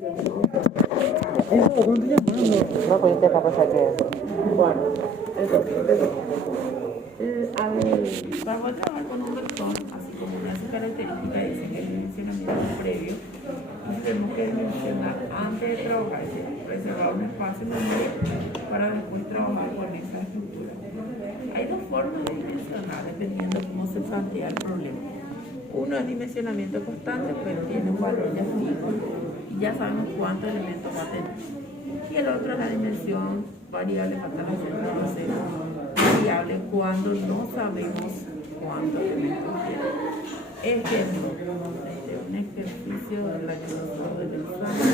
Eso, ¿cuánto llamando? No, pues este para pasar que... Bueno, para poder trabajar con un vector, así como una de sus características dice que el dimensionamiento previo, tenemos que dimensionar antes de trabajar, es decir, reservar un espacio en memoria para después trabajar con esa estructura. Hay dos formas de dimensionar dependiendo de cómo se plantea el problema. Uno es dimensionamiento constante, pero tiene un valor ya fijo y ya sabemos cuántos elementos va a tener. Y el otro es la dimensión variable, falta la centro variable cuando no sabemos cuántos elementos tiene. Ejemplo, un ejercicio de la que nosotros del examen.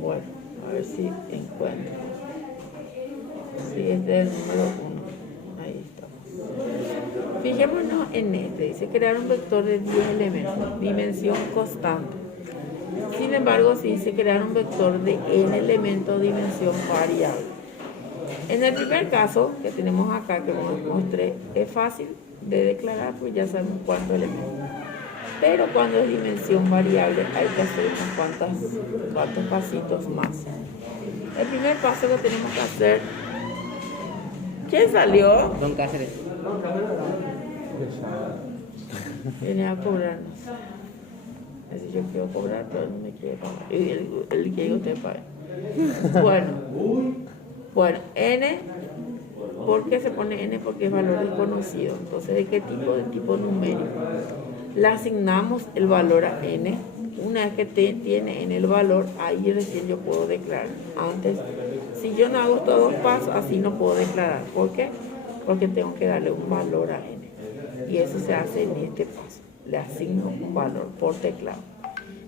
Bueno, a ver si encuentro. Sí, este es el número 1. Ahí estamos. Fijémonos en este. Dice crear un vector de 10 elementos, dimensión constante. Sin embargo, si dice crear un vector de n elementos, dimensión variable. En el primer caso que tenemos acá, que os mostré, es fácil de declarar, pues ya sabemos cuántos elementos. Pero cuando es dimensión variable hay que hacer unos cuantos pasitos más. El primer paso que tenemos que hacer... ¿Quién salió? Don Cáceres. Viene a cobrarnos. Así yo quiero cobrar, pero no me quiere pagar. Y el que usted pague. Bueno, n, ¿por qué se pone n? Porque es valor desconocido. Entonces, ¿de qué tipo? De tipo numérico. Le asignamos el valor a n. Una vez que tiene en el valor, ahí recién yo puedo declarar. Antes, si yo no hago estos dos pasos, así no puedo declarar. ¿Por qué? Porque tengo que darle un valor a n. Y eso se hace en este paso. Le asigno un valor por teclado.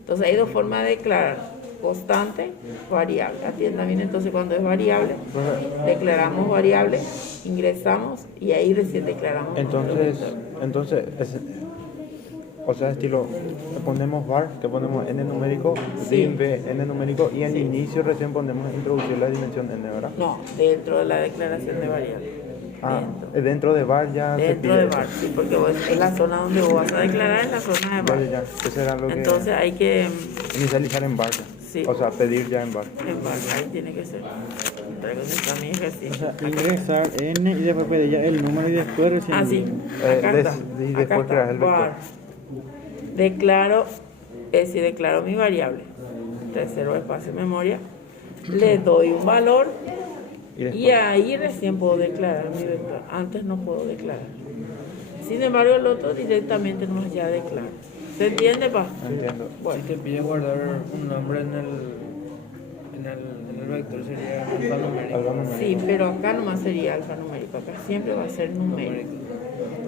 Entonces hay dos formas de declarar: constante, variable. Atiendan bien, entonces cuando es variable, declaramos variable, ingresamos y ahí recién declaramos. Entonces o sea, estilo, ponemos var, que ponemos n numérico, Sí. dim b, n numérico, y en Sí. inicio recién ponemos introducir la dimensión n, ¿verdad? No, dentro de la declaración de variable. Dentro de var ya se Dentro pide de eso. var, sí, porque es la zona donde vos vas a declarar, es la zona de var. Vale, ya, eso era lo que... Entonces hay que... Inicializar en var ya. Sí. O sea, pedir ya en var. En var, ahí tiene que ser. Traigo esta mi O ejercicio. sea, ingresar n y después pedir ya el número y después recién... Ah, sí. Eh, Acá está. y después Acá está. creas el vector. Var. Declaro, es decir, declaro mi variable. Reservo espacio de memoria. Le doy un valor. Y ahí recién puedo declarar mi vector. Antes no puedo declarar. Sin embargo, el otro directamente no ya declara. ¿Se entiende, pa? Entiendo. Bueno, Si te pide guardar un nombre en el vector sería alfanumérico. Alfanumérico. sí, pero acá nomás sería alfanumérico. Acá siempre va a ser numérico.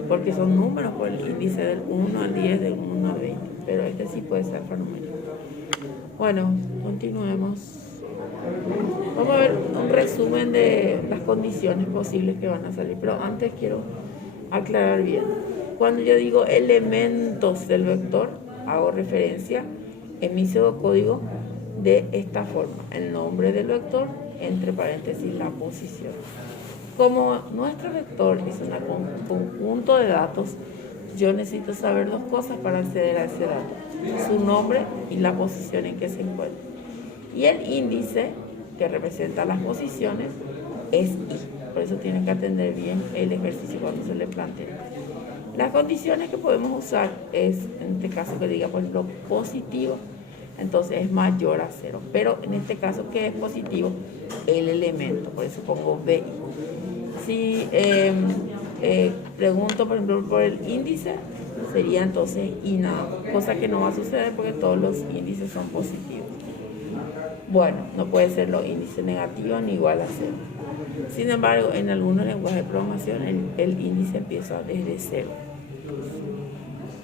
Porque son números por el índice del 1 al 10, del 1 al 20. Pero este sí puede ser alfanumérico. Bueno, continuemos. Vamos a ver un resumen de las condiciones posibles que van a salir. Pero antes quiero aclarar bien. Cuando yo digo elementos del vector, hago referencia en mi pseudocódigo de esta forma: el nombre del vector, entre paréntesis la posición. Como nuestro vector es un conjunto de datos, yo necesito saber dos cosas para acceder a ese dato: su nombre y la posición en que se encuentra. Y el índice, que representa las posiciones, es i. Por eso tienen que atender bien el ejercicio cuando se le plantea. Las condiciones que podemos usar es, en este caso que diga, por ejemplo, positivo, entonces es mayor a 0. Pero en este caso, ¿qué es positivo? El elemento, por eso pongo bi. Si pregunto, por ejemplo, por el índice, sería entonces i nada, cosa que no va a suceder porque todos los índices son positivos. Bueno, no puede ser los índices negativos ni igual a 0. Sin embargo, en algunos lenguajes de programación el índice empieza desde 0.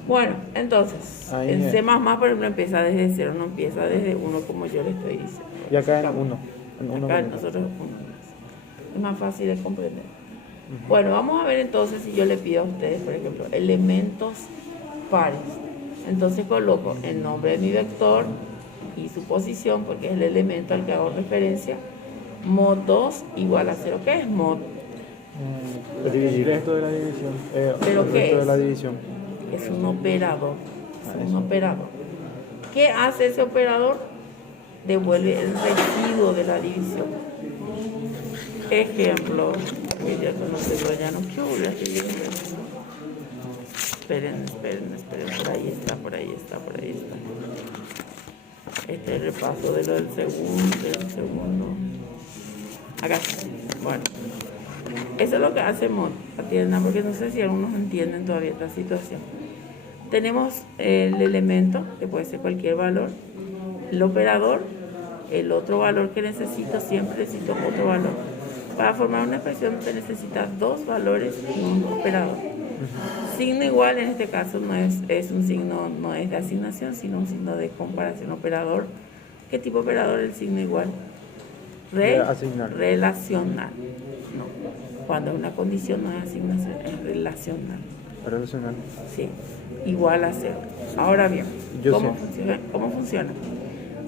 Bueno, entonces, Ahí en es. C++, por ejemplo, empieza desde 0, no empieza desde 1 como yo le estoy diciendo. Y acá en 1. Acá nosotros 1. Es más fácil de comprender. Bueno, vamos a ver entonces si yo le pido a ustedes, por ejemplo, elementos pares. Entonces coloco el nombre de mi vector, y su posición, porque es el elemento al que hago referencia, mod 2 igual a 0. ¿Qué es mod? Dividir esto de la división. ¿Pero El qué resto de es? la división. Es un operador. Es un Eso. operador. ¿Qué hace ese operador? Devuelve el residuo de la división. Ejemplo, ya no se vayan, no quiero volver a escribir. Esperen, por ahí está. Este es el repaso de lo del segundo. Acá está. Bueno, eso es lo que hace mod. Atiendan, porque no sé si algunos entienden todavía esta situación. Tenemos el elemento, que puede ser cualquier valor, el operador, el otro valor que siempre necesito otro valor. Para formar una expresión te necesitas dos valores y un operador. Signo igual en este caso no es un signo, no es de asignación, sino un signo de comparación. Operador, ¿qué tipo de operador es el signo igual? Relacional. No, cuando una condición no es asignación, es relacional. Relacional. Sí, igual a 0. Ahora bien, ¿cómo funciona?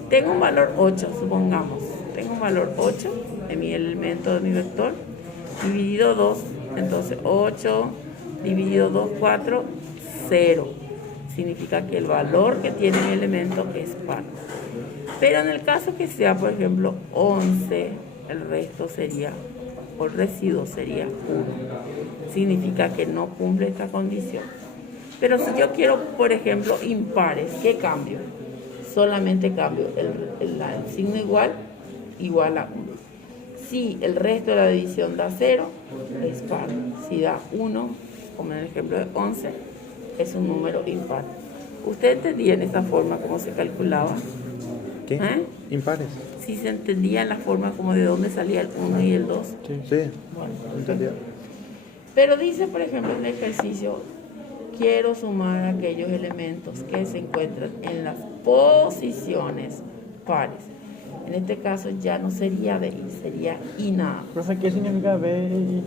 Tengo un valor 8, supongamos. Tengo un valor 8 en mi elemento de mi vector, dividido 2. Entonces 8 dividido 2, 4, 0. Significa que el valor que tiene mi elemento es par. Pero en el caso que sea, por ejemplo, 11, el resto sería, o el residuo sería 1. Significa que no cumple esta condición. Pero si yo quiero, por ejemplo, impares, ¿qué cambio? Solamente cambio el signo igual a 1. Si el resto de la división da 0, es par. Si da 1, como en el ejemplo de 11, es un número impar. ¿Usted entendía en esa forma cómo se calculaba? ¿Qué? Impares. Sí, se entendía en la forma como de dónde salía el 1 y el 2. Sí. Bueno, Entendía. pero dice, por ejemplo, en el ejercicio, quiero sumar aquellos elementos que se encuentran en las posiciones pares. En este caso ya no sería B, sería I nada. Profe, ¿qué significa B?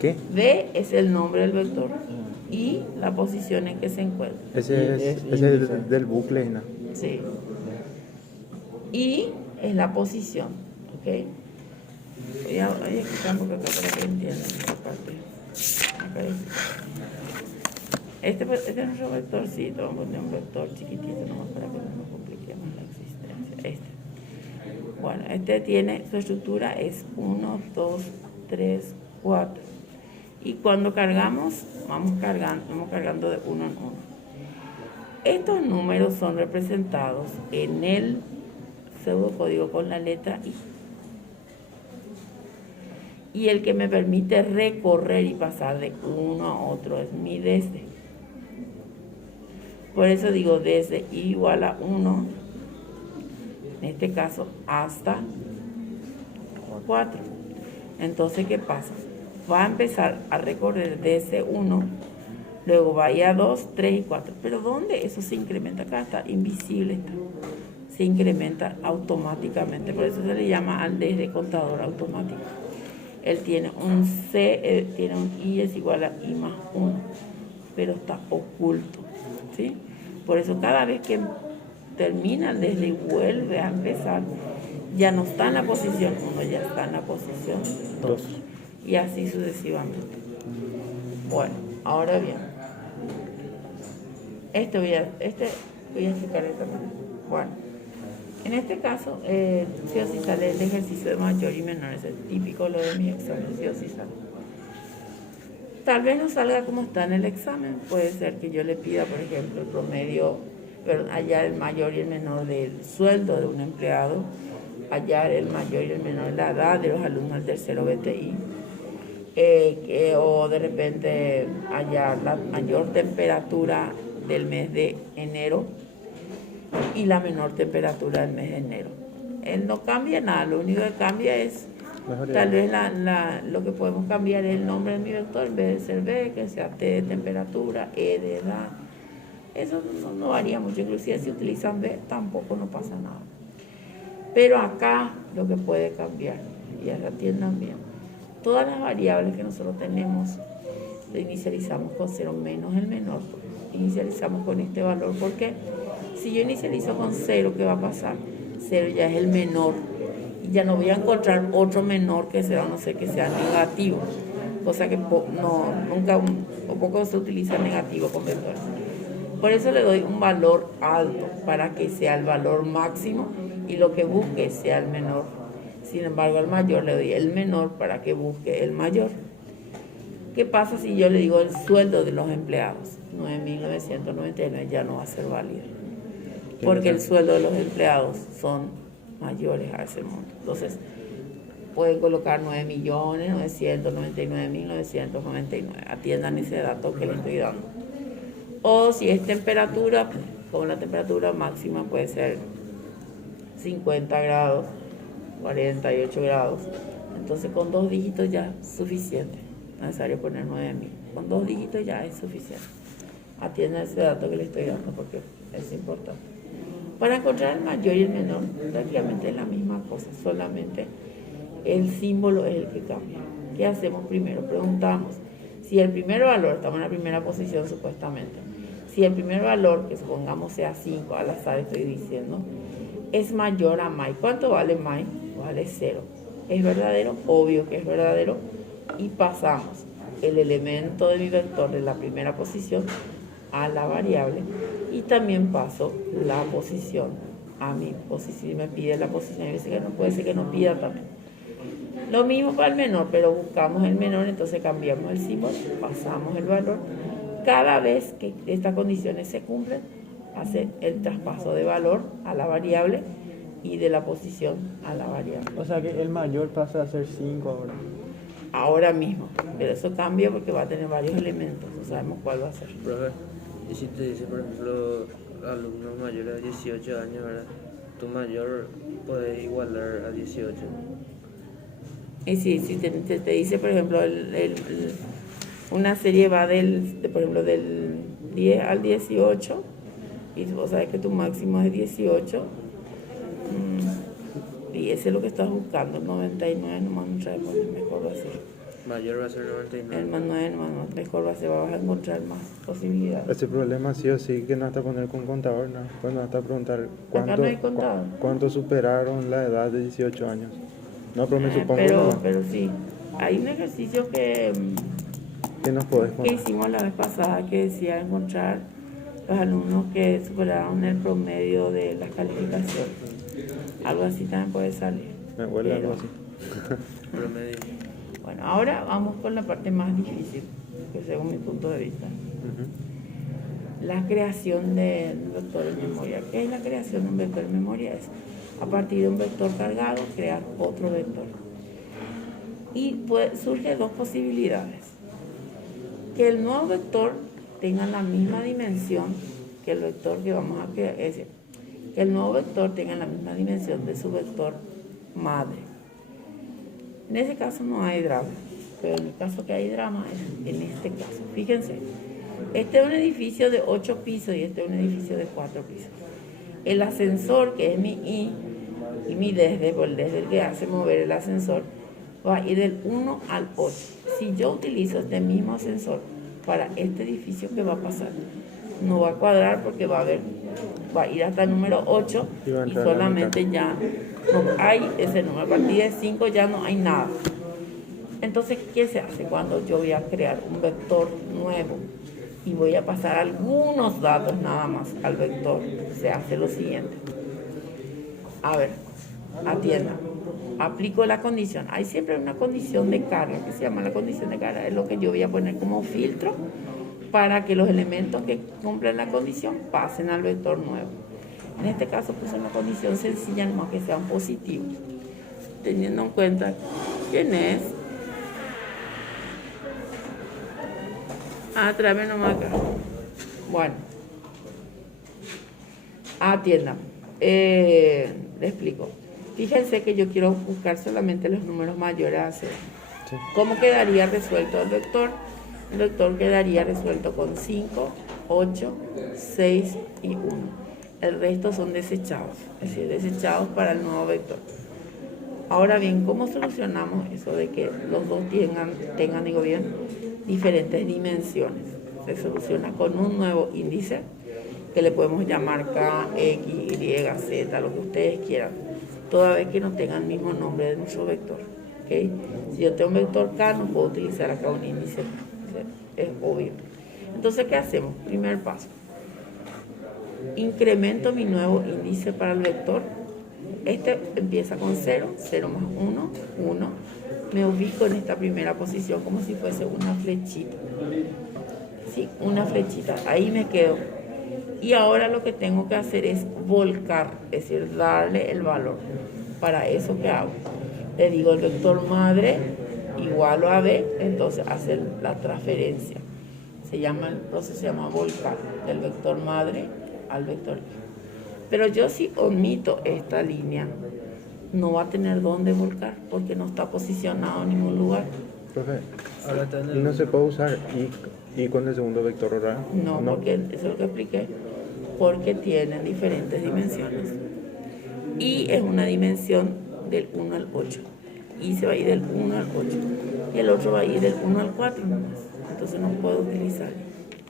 ¿Qué? B es el nombre del vector y la posición en que se encuentra. Ese es del bucle, ¿no? Sí. Y es la posición, ¿ok? Voy a explicar un poco acá para que entiendan esta parte. Acá este es nuestro vectorcito, vamos a poner un vector chiquitito nomás para que no nos compliquemos la existencia. Bueno, tiene, su estructura es 1, 2, 3, 4. Y cuando cargamos, vamos cargando de 1 en 1. Estos números son representados en el pseudocódigo con la letra I. Y el que me permite recorrer y pasar de uno a otro es mi desde. Por eso digo desde I igual a 1, en este caso hasta 4. Entonces, ¿qué pasa? Va a empezar a recorrer desde 1, luego va a ir a 2, 3 y 4. ¿Pero dónde? Eso se incrementa acá, está invisible, se incrementa automáticamente. Por eso se le llama al desde contador automático. Él tiene un C, tiene un I es igual a I más 1, pero está oculto, ¿sí? Por eso cada vez que termina el desde y vuelve a empezar, ya no está en la posición 1, ya está en la posición 2. Y así sucesivamente. Bueno, ahora bien, voy a explicar esta manera. Bueno, en este caso, sí o sí sale el ejercicio de mayor y menor, es el típico lo de mi examen, sí o sí sale. Tal vez no salga como está en el examen, puede ser que yo le pida, por ejemplo, el promedio, hallar el mayor y el menor del sueldo de un empleado, hallar el mayor y el menor de la edad de los alumnos del tercero BTI, o de repente hallar la mayor temperatura del mes de enero y la menor temperatura del mes de enero. Él no cambia nada, lo único que cambia es tal vez lo que podemos cambiar es el nombre de mi vector, en vez de ser B, que sea T de temperatura, E de edad. Eso no varía mucho, inclusive si utilizan B tampoco no pasa nada. Pero acá lo que puede cambiar, y ahora atiendan bien, todas las variables que nosotros tenemos, lo inicializamos con 0 menos el menor, inicializamos con este valor, porque Si yo inicializo con 0, ¿qué va a pasar? 0 ya es el menor. Y ya no voy a encontrar otro menor que sea, a no ser que sea negativo. Cosa que nunca o poco se utiliza negativo con vectores. Por eso le doy un valor alto, para que sea el valor máximo y lo que busque sea el menor. Sin embargo, al mayor le doy el menor para que busque el mayor. ¿Qué pasa si yo le digo el sueldo de los empleados? 9.999 ya no va a ser válido, porque el sueldo de los empleados son mayores a ese monto. Entonces, pueden colocar 9.999.999. Atiendan ese dato que les estoy dando. O si es temperatura, como la temperatura máxima puede ser 50 grados, 48 grados. Entonces, con 2 dígitos ya es suficiente. No es necesario poner 9.000. Con 2 dígitos ya es suficiente. Atiendan ese dato que les estoy dando porque es importante. Para encontrar el mayor y el menor, prácticamente es la misma cosa, solamente el símbolo es el que cambia. ¿Qué hacemos primero? Preguntamos si el primer valor, estamos en la primera posición supuestamente, si el primer valor, que supongamos sea 5, al azar estoy diciendo, es mayor a mai. ¿Cuánto vale mai? Vale 0. ¿Es verdadero? Obvio que es verdadero. Y pasamos el elemento de mi vector de la primera posición a la variable, y también paso la posición a mi posición. Si me pide la posición, y dice que no puede ser que no pida también. Lo mismo para el menor, pero buscamos el menor, entonces cambiamos el símbolo, pasamos el valor. Cada vez que estas condiciones se cumplen, hace el traspaso de valor a la variable y de la posición a la variable. O sea que el mayor pasa a ser 5 ahora. Ahora mismo, pero eso cambia porque va a tener varios elementos, no sabemos cuál va a ser. Profe, y si te dice, por ejemplo, alumnos mayores de 18 años, ¿verdad? Tu mayor puede igualar a 18. Y si te dice, por ejemplo, una serie va por ejemplo, del 10 al 18, y vos sabes que tu máximo es 18, y ese es lo que estás buscando, el 99 nomás no traemos, mejor va a ser. Mayor va a ser 99. El más 9 nomás, mejor va a ser, vas a encontrar más posibilidades. Ese problema sí o sí que no hasta poner con contador, no. Pues no hasta preguntar no hay contador. cuánto superaron la edad de 18 años. No, pero me supongo pero sí, hay un ejercicio que nos podés que poner. hicimos la vez pasada, que decía encontrar los alumnos que superaron el promedio de las calificaciones. Algo así también puede salir. Me huele algo así. Promedio. Bueno, ahora vamos con la parte más difícil, que según mi punto de vista. La creación de un vector en memoria. ¿Qué es la creación de un vector en memoria? Es a partir de un vector cargado, crear otro vector. Y surge dos posibilidades. Que el nuevo vector tenga la misma dimensión que el vector que vamos a crear. Es decir, que el nuevo vector tenga la misma dimensión de su vector madre. En ese caso no hay drama, pero en el caso que hay drama es en este caso. Fíjense, este es un edificio de 8 pisos y este es un edificio de 4 pisos. El ascensor, que es mi I, y mi desde, por el desde el que hace mover el ascensor, va a ir del 1 al 8. Si yo utilizo este mismo ascensor para este edificio, ¿qué va a pasar? No va a cuadrar porque va a ir hasta el número 8 y solamente ya no hay ese número. A partir de 5 ya no hay nada. Entonces, ¿qué se hace cuando yo voy a crear un vector nuevo y voy a pasar algunos datos nada más al vector? Se hace lo siguiente. A ver, atienda. Aplico la condición. Hay siempre una condición de carga que se llama la condición de carga. Es lo que yo voy a poner como filtro para que los elementos que cumplen la condición pasen al vector nuevo. En este caso puse una condición sencilla, nomás que sean positivos, teniendo en cuenta quién es. Tráeme nomás acá. Bueno, atiendan. Le explico. Fíjense que yo quiero buscar solamente los números mayores a 0. Sí. ¿Cómo quedaría resuelto el vector? El vector quedaría resuelto con 5, 8, 6 y 1. El resto son desechados, es decir, desechados para el nuevo vector. Ahora bien, ¿cómo solucionamos eso de que los dos tengan, digo bien, diferentes dimensiones? Se soluciona con un nuevo índice, que le podemos llamar K, X, Y, Z, lo que ustedes quieran, toda vez que no tengan el mismo nombre de nuestro vector. ¿Okay? Si yo tengo un vector K, no puedo utilizar acá un índice, es obvio. Entonces, ¿qué hacemos? Primer paso. Incremento mi nuevo índice para el vector. Este empieza con 0, 0 más 1, 1. Me ubico en esta primera posición como si fuese una flechita. ¿Sí? Una flechita. Ahí me quedo. Y ahora lo que tengo que hacer es volcar, es decir, darle el valor. Para eso, ¿qué hago? Le digo el vector madre igual a B, entonces hace la transferencia. El proceso se llama volcar, del vector madre al vector hijo. Pero yo si omito esta línea, no va a tener dónde volcar, porque no está posicionado en ningún lugar. Profe, Ahora está en ¿y no el... se puede usar y con el segundo vector oral? No, porque eso es lo que expliqué, porque tienen diferentes dimensiones. Y es una dimensión del 1 al 8. Y se va a ir del 1 al 8. Y el otro va a ir del 1 al 4 nomás. Entonces no puedo utilizar.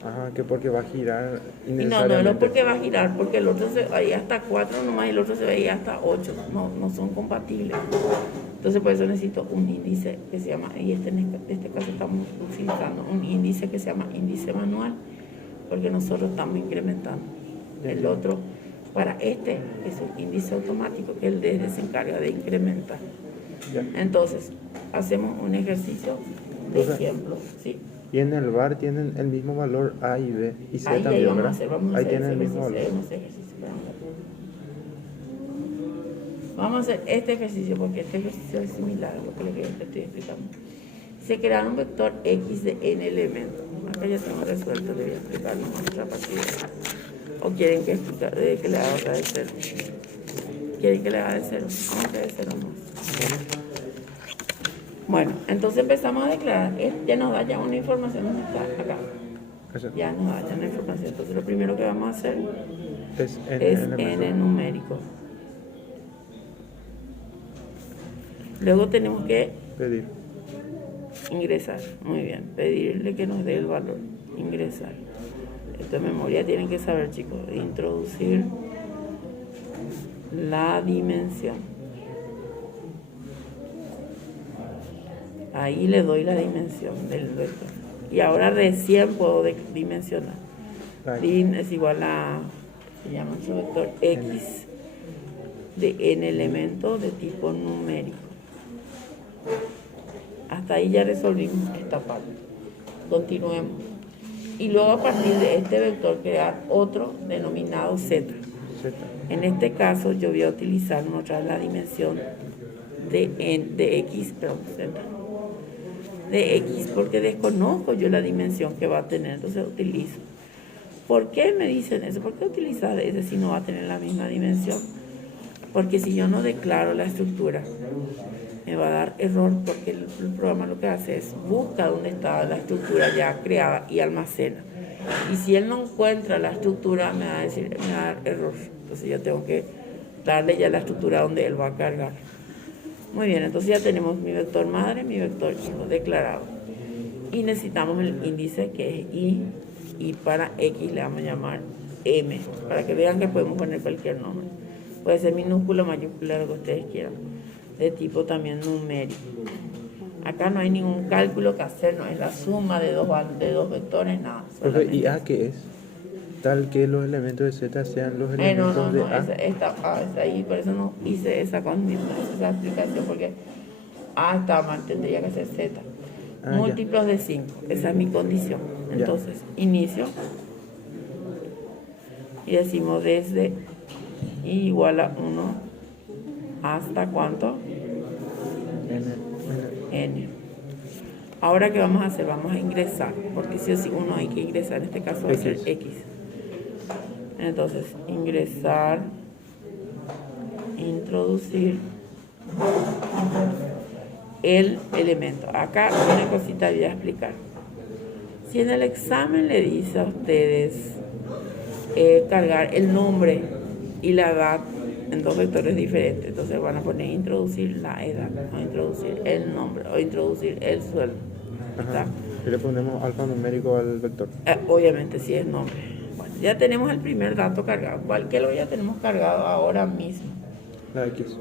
Ajá, que porque va a girar Y innecesariamente. no porque va a girar, porque el otro se va a ir hasta 4 nomás y el otro se va a ir hasta 8. No son compatibles. Entonces por eso necesito un índice que se llama, y en este caso estamos utilizando un índice que se llama índice manual, porque nosotros estamos incrementando. El otro, para este, es un índice automático que el DSD se encarga de incrementar. Ya. Entonces, hacemos un ejercicio de ejemplo, ¿sí? Y en el VAR tienen el mismo valor A y B y C Ahí también, vamos a ¿verdad? hacer, Ahí tienen el mismo valor. Vamos a hacer este ejercicio porque este ejercicio es similar a lo que le estoy explicando. Se crea un vector X de n elementos. Acá ya tengo resuelto, le voy a explicar nomás otra partida. ¿O quieren que le haga otra de cero? ¿Quieren que le haga de cero? Vamos a hacer de cero más. Bueno, entonces empezamos a declarar. Ya nos da ya una información. ¿Dónde está? Acá. Eso. Ya nos da ya una información. Entonces lo primero que vamos a hacer Es es n numérico. Luego tenemos que pedir. ingresar. Muy bien. Pedirle que nos dé el valor. Ingresar. Esto en memoria tienen que saber, chicos. Introducir la dimensión. Ahí le doy la dimensión del vector. Y ahora recién puedo dimensionar. Din es igual a, se llama nuestro vector X de n elementos de tipo numérico. Hasta ahí ya resolvimos esta parte. Continuemos. Y luego a partir de este vector crear otro denominado Z. Z. En este caso yo voy a utilizar otra vez la dimensión de X, perdón, Z. De X porque desconozco yo la dimensión que va a tener, entonces utilizo. ¿Por qué me dicen eso? ¿Por qué utilizar ese si no va a tener la misma dimensión? Porque si yo no declaro la estructura, me va a dar error porque el programa lo que hace es busca dónde está la estructura ya creada y almacena. Y si él no encuentra la estructura, me va a dar error. Entonces yo tengo que darle ya la estructura donde él va a cargar. Muy bien, entonces ya tenemos mi vector madre, mi vector hijo declarado. Y necesitamos el índice que es I, y para X le vamos a llamar M, para que vean que podemos poner cualquier nombre. Puede ser minúsculo, mayúsculo, lo que ustedes quieran, de tipo también numérico. Acá no hay ningún cálculo que hacer, no es la suma de dos vectores, nada. Profe, ¿y A qué es? Tal que los elementos de Z sean los elementos de A. Está ahí, por eso no hice esa explicación, porque A estaba mal, tendría que ser Z. Múltiplos de 5, esa es mi condición. Entonces, inicio y decimos desde I igual a 1 hasta ¿cuánto? N. Ahora, ¿qué vamos a hacer? Vamos a ingresar, porque si o sí uno hay que ingresar, en este caso va a ser X. Entonces, ingresar, introducir el elemento. Acá una cosita voy a explicar. Si en el examen le dice a ustedes cargar el nombre y la edad en dos vectores diferentes, entonces van a poner introducir la edad, o introducir el nombre, o introducir el sueldo. ¿Está? Y le ponemos alfanumérico al vector. Obviamente si es nombre. Bueno, ya tenemos el primer dato cargado. ¿Qué lo ya tenemos cargado ahora mismo? La X.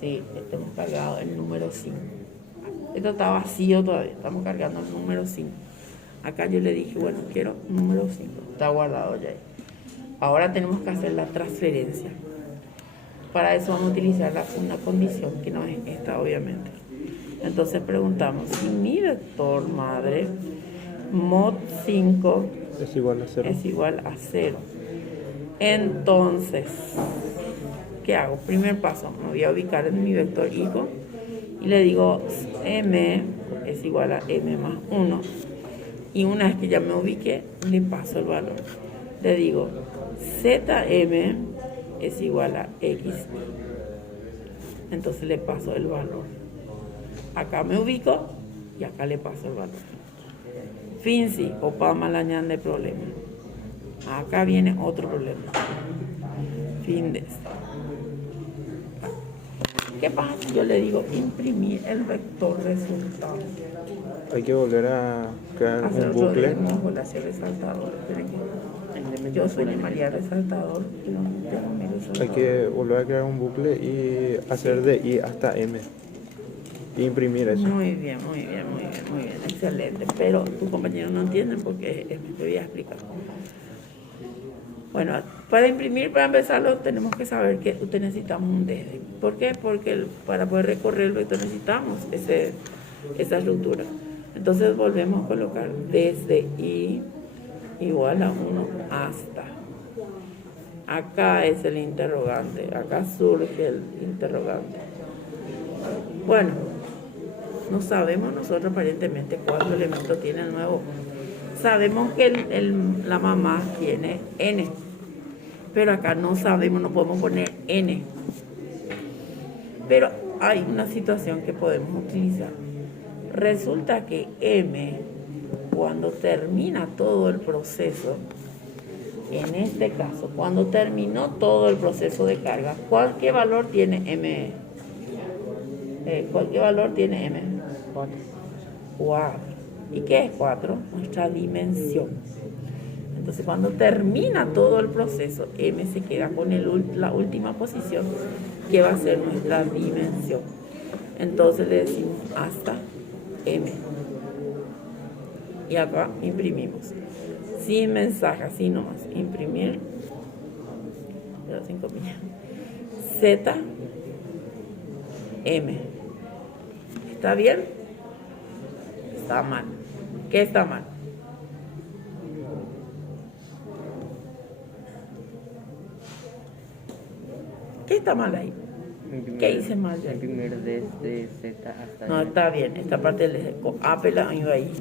Sí, tenemos cargado el número 5. Esto está vacío todavía, estamos cargando el número 5. Acá yo le dije, bueno, quiero número 5. Está guardado ya ahí. Ahora tenemos que hacer la transferencia. Para eso vamos a utilizar una condición que no es esta, obviamente. Entonces preguntamos, si mi vector madre mod 5 Es igual a 0. es igual a 0. Entonces, ¿qué hago? Primer paso, me voy a ubicar en mi vector hijo y le digo m es igual a m más 1. Y una vez que ya me ubiqué, le paso el valor. Le digo zm es igual a x. Entonces le paso el valor. Acá me ubico y acá le paso el valor. Fin sí, opa malañán de problema. Acá viene otro problema. Fin de esto. ¿Qué pasa si yo le digo imprimir el vector resultado? Hay que volver a crear Hacer un otro bucle. de nuevo, hacer resaltador. Esperen que yo soy el María resaltador. Hay que volver a crear un bucle y hacer de I hasta M. Y imprimir eso. Muy bien, muy bien, muy bien, muy bien. Excelente. Pero tus compañeros no entienden porque te voy a explicar. Bueno, para imprimir, para empezarlo, tenemos que saber que necesitamos un desde. ¿Por qué? Porque para poder recorrer el vector necesitamos esa estructura. Entonces volvemos a colocar desde I igual a 1 hasta. Acá es el interrogante, acá surge el interrogante. Bueno, no sabemos nosotros aparentemente cuántos elementos tiene el nuevo. Sabemos que la mamá tiene n, pero acá no sabemos, no podemos poner n. Pero hay una situación que podemos utilizar. Resulta que m, cuando termina todo el proceso, en este caso, cuando terminó todo el proceso de carga, ¿qué valor tiene m? ¿Qué valor tiene m? 4. ¿Y qué es 4? Nuestra dimensión. Entonces, cuando termina todo el proceso, m se queda con la última posición, que va a ser nuestra dimensión. Entonces le decimos hasta m. Y acá imprimimos. Sin mensaje, así nomás. Imprimir. Z, m. ¿Está bien? Está mal. ¿Qué está mal? ¿Qué está mal ahí? ¿Qué hice mal ya? Imprimir desde Z hasta No, está bien. Esta parte le apela ahí.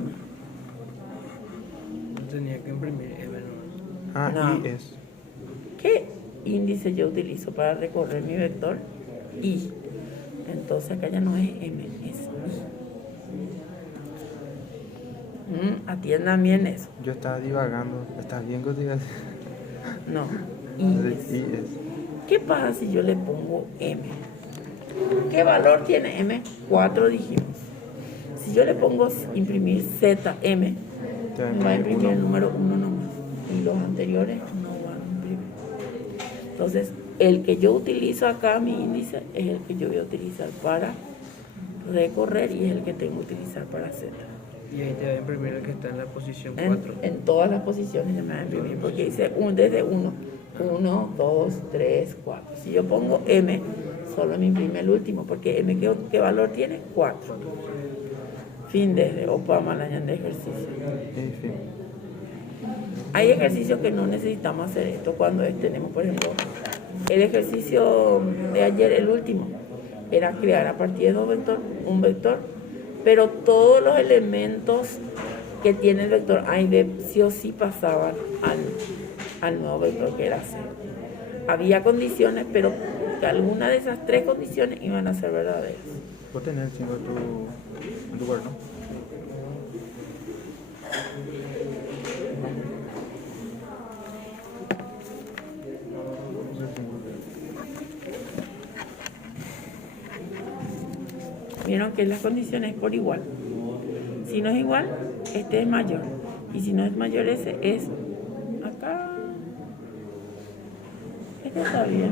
Tenía que imprimir M nomás. Ah, No. I es. ¿Qué índice yo utilizo para recorrer mi vector? I. Entonces acá ya no es M, es I. Atiendan bien eso. Yo estaba divagando. ¿Estás bien contigo? No, I Entonces, es. I es. ¿Qué pasa si yo le pongo M? ¿Qué valor tiene M? 4 dijimos. Si yo le pongo imprimir ZM, Te va a me va a imprimir el uno. número 1 nomás. Y los anteriores no van a imprimir. Entonces, el que yo utilizo acá, mi índice, es el que yo voy a utilizar para recorrer y es el que tengo que utilizar para Z. Y ahí te va a imprimir el que está en la posición En 4. todas las posiciones me va a imprimir porque dice desde 1, 2, 3, 4. Si yo pongo M, solo me imprime el último porque M, ¿qué valor tiene? 4. Fin desde opa malañán de ejercicio. En fin. Hay ejercicios que no necesitamos hacer esto cuando tenemos, por ejemplo, el ejercicio de ayer, el último, era crear a partir de un vector, pero todos los elementos que tiene el vector A y B sí o sí pasaban al nuevo vector que era C. Había condiciones, pero alguna de esas 3 condiciones iban a ser verdaderas. ¿Vos tenés el 5 en tu cuaderno? Vieron que las condiciones por igual. Si no es igual, este es mayor. Y si no es mayor, ese es acá. que está bien.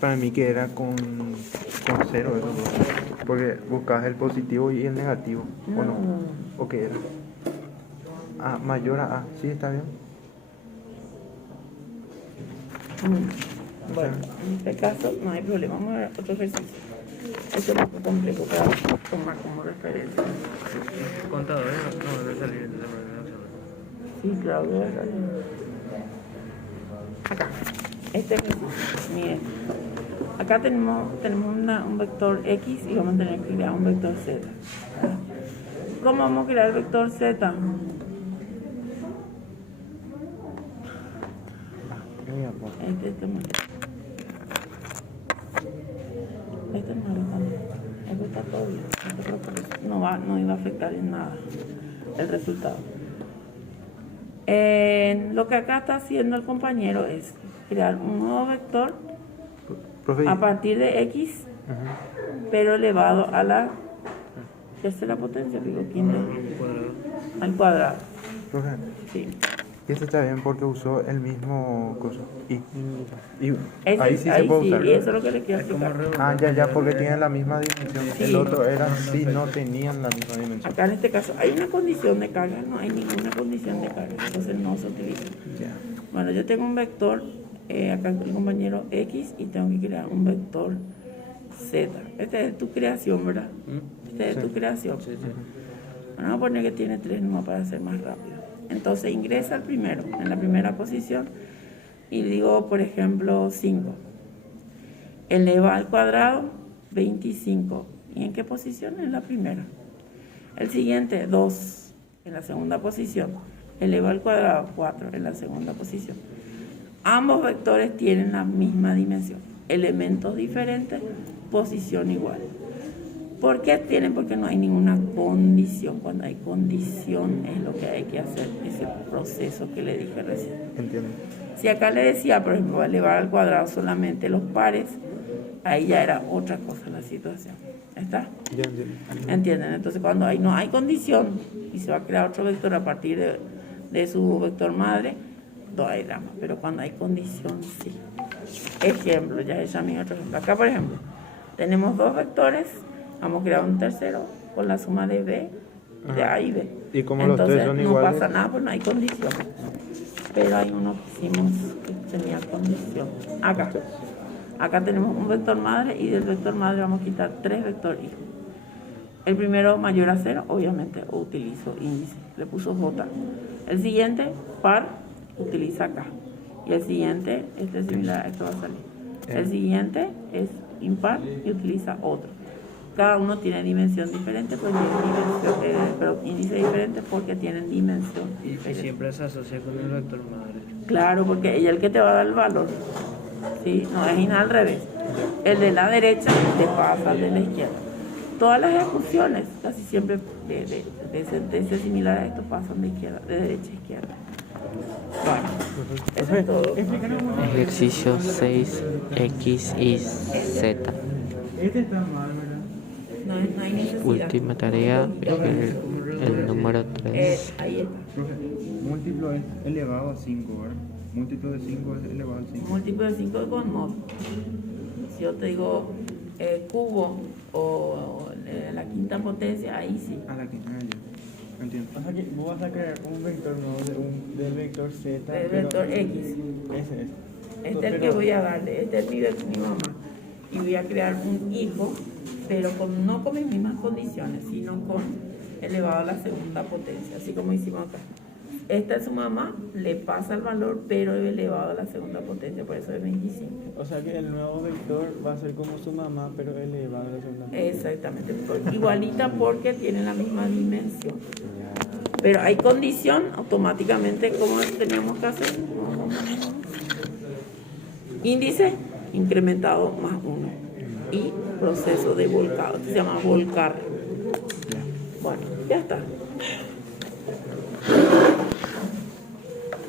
Para mí que era con cero eso, porque buscabas el positivo y el negativo, ¿o no? ¿O qué era? A mayor a A, sí, está bien. Bueno, en este caso no hay problema. Vamos a ver otro ejercicio. Este es más complejo para tomar como referencia. Contadores no van a salir de la manera. Sí, claro que va a salir. Acá, este ejercicio, miren. Acá tenemos un vector X y vamos a tener que crear un vector Z. ¿Cómo vamos a crear el vector Z? Este malo. Este malo también. Esto está todo bien. No te preocupes. No iba a afectar en nada el resultado. Lo que acá está haciendo el compañero es crear un nuevo vector Profe, a partir de X, pero elevado a la tercera potencia, digo, quinta, al cuadrado. profe, Sí. y este está bien porque usó el mismo cosa. Y Ese- ahí sí se puede sí, usar. y eso es lo que le quiero explicar. Ah, ya, porque tienen la misma dimensión. Sí. El otro era si no tenían la misma dimensión. Acá en este caso hay una condición de carga, no hay ninguna condición de carga, entonces no se utiliza. Ya. Bueno, yo tengo un vector, acá el compañero X, y tengo que crear un vector Z. Esta es tu creación, ¿verdad? Esta es tu creación. Sí, sí. Bueno, vamos a poner que tiene 3 nomás para hacer más rápido. Entonces ingresa al primero, en la primera posición, y digo, por ejemplo, 5. Eleva al cuadrado, 25. ¿Y en qué posición? En la primera. El siguiente, 2, en la segunda posición. Eleva al cuadrado, 4, en la segunda posición. Ambos vectores tienen la misma dimensión. Elementos diferentes, posición igual. ¿Por qué tienen? Porque no hay ninguna condición. Cuando hay condición es lo que hay que hacer, ese proceso que le dije recién. Entiendo. Si acá le decía, por ejemplo, elevar al cuadrado solamente los pares, ahí ya era otra cosa la situación. ¿Está? Ya entiendo. ¿Entienden? Entonces cuando no hay condición y se va a crear otro vector a partir de su vector madre, no hay drama. Pero cuando hay condición, sí. Ejemplo, ya es mi otro ejemplo. Acá, por ejemplo, tenemos dos vectores. Vamos a crear un tercero con la suma de B, de A y B. Y como los entonces tres son no iguales. pasa nada, pues no hay condición. Pero hay uno que hicimos que tenía condición. Acá tenemos un vector madre y del vector madre vamos a quitar 3 vector hijo. El primero mayor a 0, obviamente utilizo índice, le puso J. El siguiente, par, utiliza K. Y el siguiente, este es similar a esto va a salir. El siguiente es impar y utiliza otro. Cada uno tiene dimensión diferente, pero índice diferente porque tienen dimensión Y diferente. siempre se asocia con el vector madre. Claro, porque ella es el que te va a dar el valor. ¿Sí? No es al revés. El de la derecha te pasa al de la izquierda. Todas las ejecuciones, casi siempre de sentencias similares a esto, pasan de derecha a izquierda. Bueno, eso es todo. Ejercicio 6, X y Z. Este está mal, ¿verdad? No hay necesidad. Última tarea, el número 3. Ahí está. Profe, múltiplo es elevado a 5, ¿verdad? Múltiplo de 5 es elevado al 5. Múltiplo de 5 con mod. Si yo te digo cubo o la quinta potencia, ahí sí. A la quinta, ya. Entiendo. O sea que vos vas a crear un vector nuevo del vector Z. Del pero- vector X. Ese. Este es el que voy a darle, este es mi mamá. Y voy a crear un hijo, pero no con mis mismas condiciones, sino con elevado a la segunda potencia, así como hicimos acá. Esta es su mamá, le pasa el valor, pero elevado a la segunda potencia, por eso es 25. O sea que el nuevo vector va a ser como su mamá, pero elevado a la segunda. Exactamente, igualita porque tienen la misma dimensión. Pero hay condición, automáticamente, ¿cómo teníamos que hacer? Índice incrementado más 1 y proceso de volcado, se llama volcar. Bueno, ya está.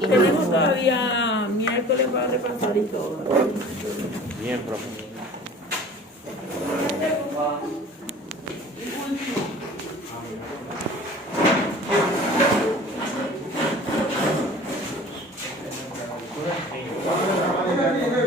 Tenemos todavía miércoles para repasar y todo. Bien, profe. Chao.